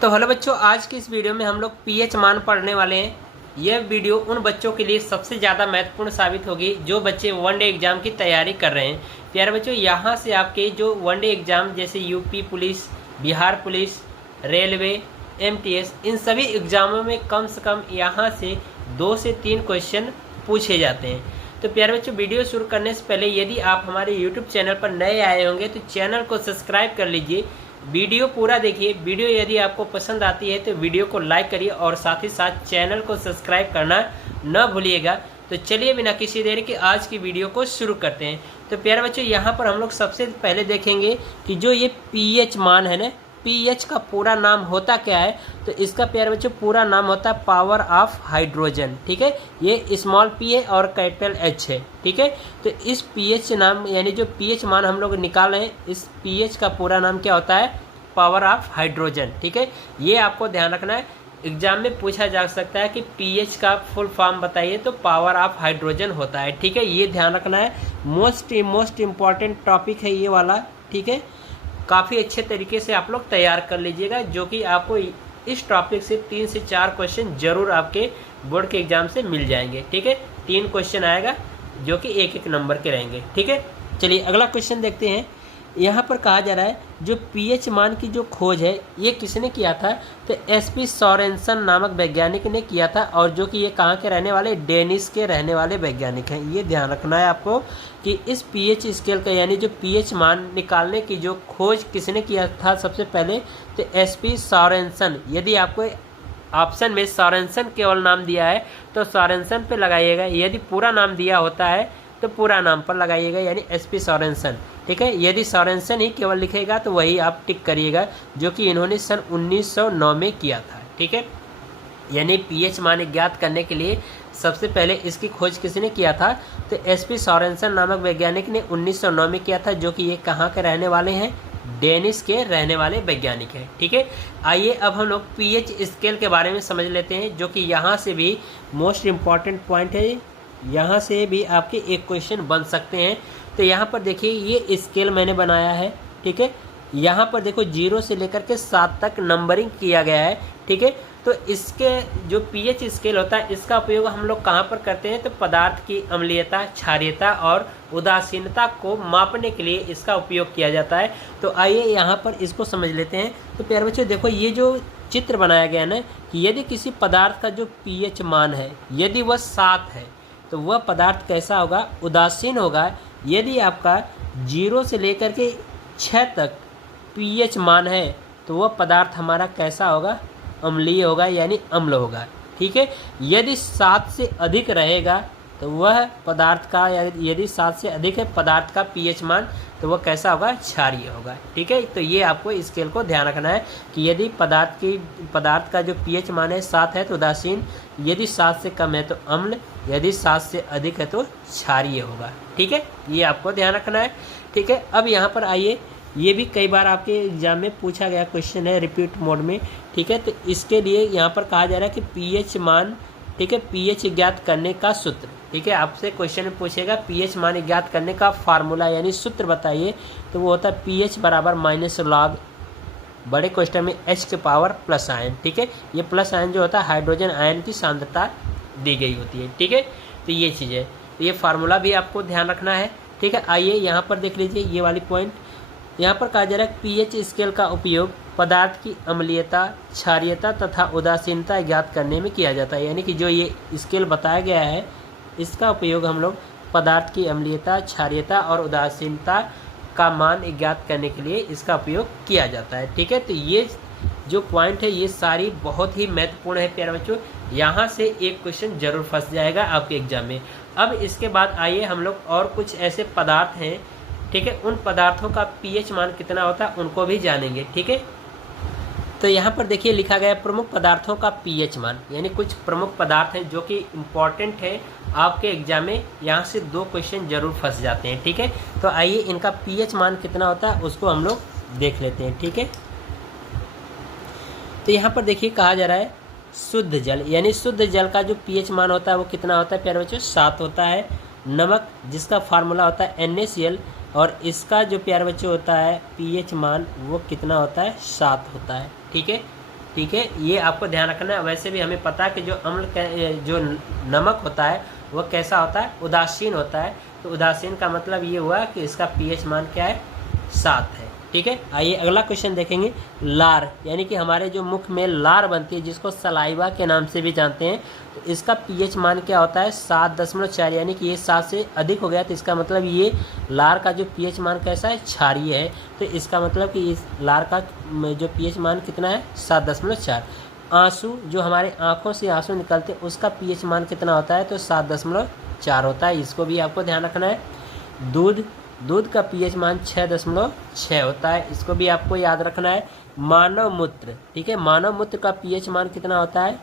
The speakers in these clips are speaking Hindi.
तो हेलो बच्चों, आज की इस वीडियो में हम लोग पीएच मान पढ़ने वाले हैं। यह वीडियो उन बच्चों के लिए सबसे ज़्यादा महत्वपूर्ण साबित होगी जो बच्चे वनडे एग्ज़ाम की तैयारी कर रहे हैं। प्यारे बच्चों, यहाँ से आपके जो वनडे एग्ज़ाम जैसे UP police, Bihar police, railway, MTS, इन सभी एग्ज़ामों में कम से कम यहाँ से 2 से 3 क्वेश्चन पूछे जाते हैं। तो प्यारे बच्चों, वीडियो शुरू करने से पहले यदि आप हमारे यूट्यूब चैनल पर नए आए होंगे तो चैनल को सब्सक्राइब कर लीजिए। वीडियो पूरा देखिए। वीडियो यदि आपको पसंद आती है तो वीडियो को लाइक करिए और साथ ही साथ चैनल को सब्सक्राइब करना न भूलिएगा। तो चलिए बिना किसी देरी के आज की वीडियो को शुरू करते हैं। तो प्यारे बच्चों, यहाँ पर हम लोग सबसे पहले देखेंगे कि जो ये पीएच मान है ना, पीएच का पूरा नाम होता क्या है। तो इसका प्यारे बच्चों पूरा नाम होता है पावर ऑफ हाइड्रोजन। ठीक है, ये स्मॉल पी है और कैपिटल एच है। ठीक है, तो इस पीएच नाम यानी जो पीएच मान हम लोग निकाल रहे हैं, इस पीएच का पूरा नाम क्या होता है? Power of hydrogen. ठीक है, ये आपको ध्यान रखना है। एग्जाम में पूछा जा सकता है कि पीएच का फुल फॉर्म बताइए, तो पावर ऑफ हाइड्रोजन होता है। ठीक है, ये ध्यान रखना है। मोस्ट इम्पॉर्टेंट टॉपिक है ये वाला। ठीक है, काफ़ी अच्छे तरीके से आप लोग तैयार कर लीजिएगा, जो कि आपको इस टॉपिक से 3 से 4 क्वेश्चन जरूर आपके बोर्ड के एग्जाम से मिल जाएंगे। ठीक है, 3 क्वेश्चन आएगा जो कि 1-1 नंबर के रहेंगे। ठीक है, चलिए अगला क्वेश्चन देखते हैं। यहाँ पर कहा जा रहा है जो पीएच मान की जो खोज है ये किसने किया था? तो एसपी सोरेनसन नामक वैज्ञानिक ने किया था, और जो कि ये कहाँ के रहने वाले? डेनिस के रहने वाले वैज्ञानिक हैं। ये ध्यान रखना है आपको कि इस पीएच स्केल का यानी जो पीएच मान निकालने की जो खोज किसने किया था सबसे पहले? तो एसपी सोरेनसन। यदि आपको ऑप्शन में सोरेनसन केवल नाम दिया है तो सोरेनसन पे लगाइएगा। यदि पूरा नाम दिया होता है तो पूरा नाम पर लगाइएगा, यानी एसपी सोरेनसन। ठीक है, यदि सोरेनसन ही केवल लिखेगा तो वही आप टिक करिएगा, जो कि इन्होंने सन 1909 में किया था। ठीक है, यानी पीएच मान ज्ञात करने के लिए सबसे पहले इसकी खोज किसने किया था? तो एसपी सोरेनसन नामक वैज्ञानिक ने 1909 में किया था, जो कि ये कहाँ के रहने वाले हैं? डेनिस के रहने वाले वैज्ञानिक हैं। ठीक है, आइए अब हम लोग पीएच स्केल के बारे में समझ लेते हैं, जो कि यहाँ से भी मोस्ट इम्पॉर्टेंट पॉइंट है। यहाँ से भी आपके एक क्वेश्चन बन सकते हैं। तो यहाँ पर देखिए ये स्केल मैंने बनाया है। ठीक है, यहाँ पर देखो 0 से लेकर के 7 तक नंबरिंग किया गया है। ठीक है, तो इसके जो पीएच स्केल होता है इसका उपयोग हम लोग कहाँ पर करते हैं? तो पदार्थ की अम्लीयता, क्षारीयता और उदासीनता को मापने के लिए इसका उपयोग किया जाता है। तो आइए यहाँ पर इसको समझ लेते हैं। तो प्यारे बच्चों देखो, ये जो चित्र बनाया गया है ना, कि यदि किसी पदार्थ का जो पीएच मान है यदि वह 7 है तो वह पदार्थ कैसा होगा? उदासीन होगा। यदि आपका 0 से लेकर के 6 तक पीएच मान है तो वह पदार्थ हमारा कैसा होगा? अम्लीय होगा, यानी अम्ल होगा। ठीक है, यदि 7 से अधिक रहेगा तो वह पदार्थ का, यदि 7 से अधिक है पदार्थ का पीएच मान, तो वह कैसा होगा? क्षारीय होगा। ठीक है, तो ये आपको स्केल को ध्यान रखना है कि यदि पदार्थ का जो पीएच मान है 7 है तो उदासीन, यदि 7 से कम है तो अम्ल, यदि 7 से अधिक है तो क्षारीय होगा। ठीक है, ये आपको ध्यान रखना है। ठीक है, अब यहाँ पर आइए, ये भी कई बार आपके एग्जाम में पूछा गया क्वेश्चन है रिपीट मोड में। ठीक है, तो इसके लिए यहाँ पर कहा जा रहा है कि पीएच मान, ठीक है, पीएच ज्ञात करने का सूत्र। ठीक है, आपसे क्वेश्चन में पूछेगा पीएच मान ज्ञात करने का फार्मूला यानी सूत्र बताइए, तो वो होता है पीएच बराबर माइनस लॉग, बड़े क्वेश्चन में एच के पावर प्लस आयन। ठीक है, ये प्लस आयन जो होता है हाइड्रोजन आयन की सांद्रता दी गई होती है। ठीक है, तो ये चीज़ है, तो ये फार्मूला भी आपको ध्यान रखना है। ठीक है, आइए यहाँ पर देख लीजिए ये वाली पॉइंट। यहाँ पर कहा जा रहा है पीएच स्केल का उपयोग पदार्थ की अम्लीयता, क्षारीयता तथा उदासीनता ज्ञात करने में किया जाता है। यानी कि जो ये स्केल बताया गया है इसका उपयोग हम लोग पदार्थ की अम्लीयता, क्षारीयता और उदासीनता का मान ज्ञात करने के लिए इसका उपयोग किया जाता है। ठीक है, तो ये जो पॉइंट है ये सारी बहुत ही महत्वपूर्ण है प्यारे बच्चों। यहाँ से एक क्वेश्चन जरूर फंस जाएगा आपके एग्जाम में। अब इसके बाद आइए हम लोग और कुछ ऐसे पदार्थ हैं, ठीक है, उन पदार्थों का पीएच मान कितना होता है उनको भी जानेंगे। ठीक है, तो यहाँ पर देखिए लिखा गया प्रमुख पदार्थों का पीएच मान, यानी कुछ प्रमुख पदार्थ हैं जो कि इम्पॉर्टेंट है आपके एग्जाम में। यहाँ से 2 क्वेश्चन जरूर फंस जाते हैं। ठीक है, तो आइए इनका पीएच मान कितना होता है उसको हम लोग देख लेते हैं। ठीक है, तो यहाँ पर देखिए कहा जा रहा है शुद्ध जल, यानी शुद्ध जल का जो पीएच मान होता है वो कितना होता है प्यारे बच्चों? 7 होता है। नमक जिसका फार्मूला होता है NaCl, और इसका जो प्यारे बच्चों होता है पीएच मान वो कितना होता है? 7 होता है। ठीक है, ठीक है, ये आपको ध्यान रखना है। वैसे भी हमें पता है कि जो जो नमक होता है वह कैसा होता है, उदासीन होता है। तो उदासीन का मतलब ये हुआ कि इसका पीएच मान क्या है, 7 है। ठीक है, आइए अगला क्वेश्चन देखेंगे। लार यानी कि हमारे जो मुख में लार बनती है जिसको सलाइवा के नाम से भी जानते हैं, तो इसका पीएच मान क्या होता है, 7.4। यानी कि ये 7 से अधिक हो गया तो इसका मतलब ये लार का जो पीएच मान कैसा है, क्षारीय है। तो इसका मतलब कि इस लार का जो पीएच मान कितना है, 7.4। आंसू, जो हमारे आँखों से आंसू निकलते हैं उसका पीएच मान कितना होता है, तो 7.4 होता है। इसको भी आपको ध्यान रखना है। दूध का पीएच मान 6.6 होता है, इसको भी आपको याद रखना है। मानव मूत्र, ठीक है, मानव मूत्र का पीएच मान कितना होता है,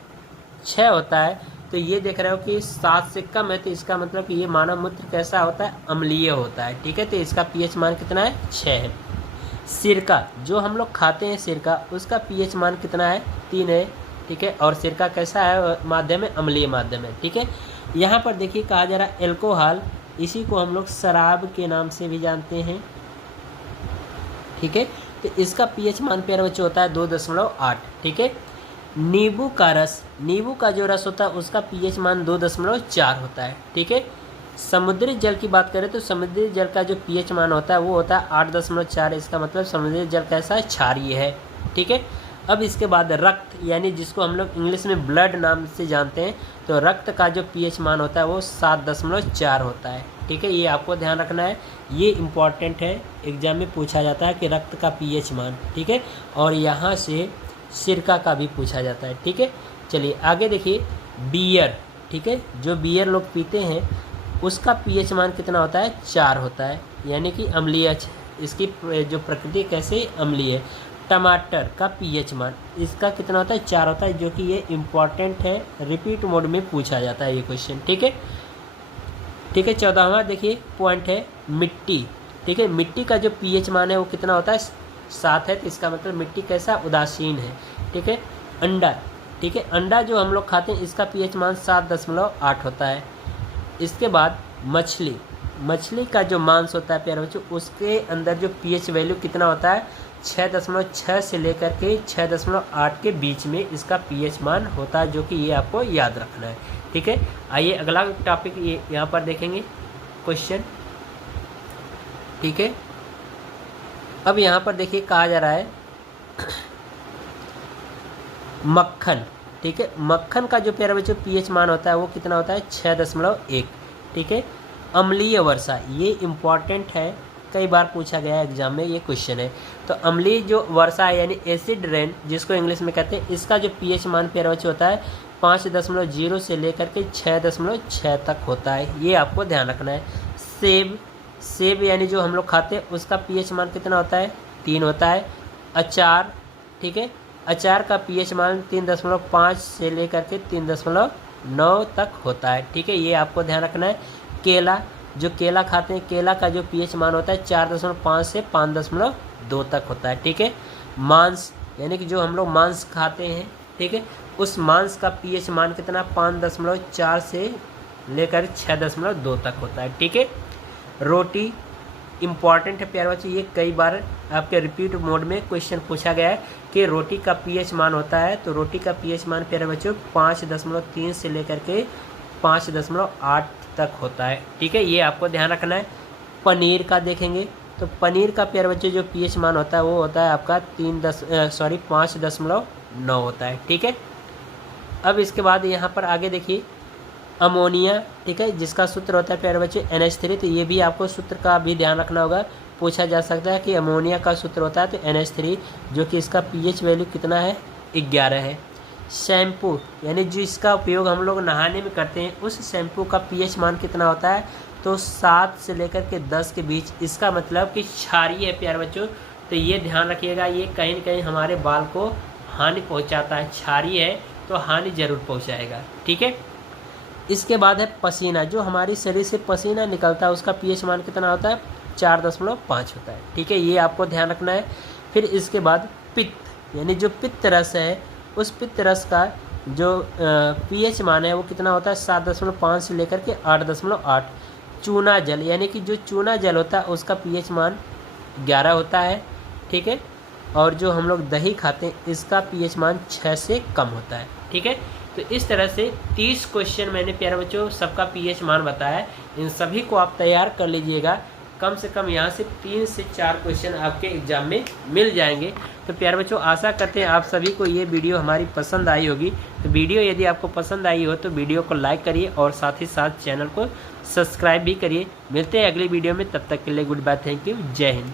6 होता है। तो ये देख रहे हो कि 7 से कम है, तो इसका मतलब कि ये मानव मूत्र कैसा होता है, अम्लीय होता है। ठीक है, तो इसका पीएच मान कितना है, 6 है। सिरका, जो हम लोग खाते हैं सिरका, उसका पीएच मान कितना है, 3 है। ठीक है, और सिरका कैसा है, माध्यम है, अम्लीय माध्यम है। ठीक है, यहाँ पर देखिए कहा जा रहा है एल्कोहल, इसी को हम लोग शराब के नाम से भी जानते हैं। ठीक है, तो इसका पीएच मान प्यारे बच्चों होता है 2.8। ठीक है, नींबू का रस, नींबू का जो रस होता है उसका पीएच मान 2.4 होता है। ठीक है, समुद्री जल की बात करें तो समुद्री जल का जो पीएच मान होता है वो होता है 8.4। इसका मतलब समुद्री जल कैसा है, क्षारीय है। ठीक है, अब इसके बाद रक्त, यानी जिसको हम लोग इंग्लिश में ब्लड नाम से जानते हैं, तो रक्त का जो पीएच मान होता है वो 7.4 होता है। ठीक है, ये आपको ध्यान रखना है, ये इम्पॉर्टेंट है, एग्जाम में पूछा जाता है कि रक्त का पीएच मान। ठीक है, और यहाँ से सिरका का भी पूछा जाता है। ठीक है, चलिए आगे देखिए। बियर, ठीक है, जो बियर लोग पीते हैं उसका पीएच मान कितना होता है, 4 होता है, यानी कि अम्लीय, इसकी जो प्रकृति कैसे अम्लीय है। टमाटर का पीएच मान इसका कितना होता है, 4 होता है, जो कि ये इम्पॉर्टेंट है, रिपीट मोड में पूछा जाता है ये क्वेश्चन। ठीक है, ठीक है, 14वां देखिए पॉइंट है मिट्टी। ठीक है, मिट्टी का जो पीएच मान है वो कितना होता है, 7 है। तो इसका मतलब मिट्टी कैसा, उदासीन है। ठीक है, अंडा, ठीक है, अंडा जो हम लोग खाते हैं इसका पीएच मान 7.8 होता है। इसके बाद मछली, मछली का जो मांस होता है प्यारे बच्चों, उसके अंदर जो पीएच वैल्यू कितना होता है, 6.6 से लेकर के 6.8 के बीच में इसका पीएच मान होता है, जो कि ये आपको याद रखना है। ठीक है, आइए अगला टॉपिक ये यहाँ पर देखेंगे क्वेश्चन। ठीक है, अब यहाँ पर देखिए कहा जा रहा है मक्खन। ठीक है, मक्खन का जो प्यारे बच्चों पीएच मान होता है वो कितना होता है, 6.1। ठीक है, अम्लीय वर्षा, ये इम्पॉर्टेंट है, कई बार पूछा गया है एग्जाम में, ये क्वेश्चन है। तो अम्लीय जो वर्षा है यानी एसिड रेन जिसको इंग्लिश में कहते हैं, इसका जो पीएच मान प्यारे बच्चों होता है 5.0 से लेकर के 6.6 तक होता है, ये आपको ध्यान रखना है। सेब, सेब यानी जो हम लोग खाते हैं उसका पीएच मान कितना होता है, 3 होता है। अचार, ठीक है, अचार का पीएच मान 3.5 से लेकर के 3.9 तक होता है। ठीक है, ये आपको ध्यान रखना है। केला, जो केला खाते हैं केला का जो पीएच मान होता है 4.5 से 5.2 तक होता है। ठीक है, मांस यानी कि जो हम लोग मांस खाते हैं, ठीक है, उस मांस का पीएच मान कितना, 5.4 से लेकर 6.2 तक होता है। ठीक है, रोटी इम्पॉर्टेंट है प्यारे बच्चों, ये कई बार आपके रिपीट मोड में क्वेश्चन पूछा गया है कि रोटी का पीएच मान होता है, तो रोटी का पीएच मान प्यारे बच्चों 5.3 से लेकर के 5.8 तक होता है। ठीक है, ये आपको ध्यान रखना है। पनीर का देखेंगे तो पनीर का प्यारे बच्चों जो पीएच मान होता है वो होता है आपका 5.9 होता है। ठीक है, अब इसके बाद यहाँ पर आगे देखिए अमोनिया, ठीक है, जिसका सूत्र होता है प्यारे बच्चे NH3, तो ये भी आपको सूत्र का भी ध्यान रखना होगा, पूछा जा सकता है कि अमोनिया का सूत्र होता है तो NH3, जो कि इसका पीएच वैल्यू कितना है, 11 है। शैम्पू यानी जो इसका उपयोग हम लोग नहाने में करते हैं उस शैम्पू का पीएच मान कितना होता है, तो 7 से लेकर के 10 के बीच, इसका मतलब कि क्षारीय है प्यारे बच्चों, तो ये ध्यान रखिएगा, ये कहीं ना कहीं हमारे बाल को हानि पहुंचाता है, क्षारीय है तो हानि जरूर पहुंचाएगा। ठीक है, इसके बाद है पसीना, जो हमारी शरीर से पसीना निकलता है उसका पीएच मान कितना होता है, 4.5 होता है। ठीक है, ये आपको ध्यान रखना है। फिर इसके बाद पित्त यानी जो पित्त रस है, उस पित्त रस का जो पीएच मान है वो कितना होता है, 7.5 से लेकर के 8.8। चूना जल यानी कि जो चूना जल होता है उसका पीएच मान 11 होता है। ठीक है, और जो हम लोग दही खाते हैं इसका पीएच मान 6 से कम होता है। ठीक है, तो इस तरह से 30 क्वेश्चन मैंने प्यारे बच्चों सबका पीएच मान बताया। इन सभी को आप तैयार कर लीजिएगा। कम से कम यहाँ से 3 से 4 क्वेश्चन आपके एग्जाम में मिल जाएंगे। तो प्यारे बच्चों आशा करते हैं आप सभी को ये वीडियो हमारी पसंद आई होगी। तो वीडियो यदि आपको पसंद आई हो तो वीडियो को लाइक करिए और साथ ही साथ चैनल को सब्सक्राइब भी करिए। मिलते हैं अगली वीडियो में, तब तक के लिए गुड बाय, थैंक यू, जय हिंद।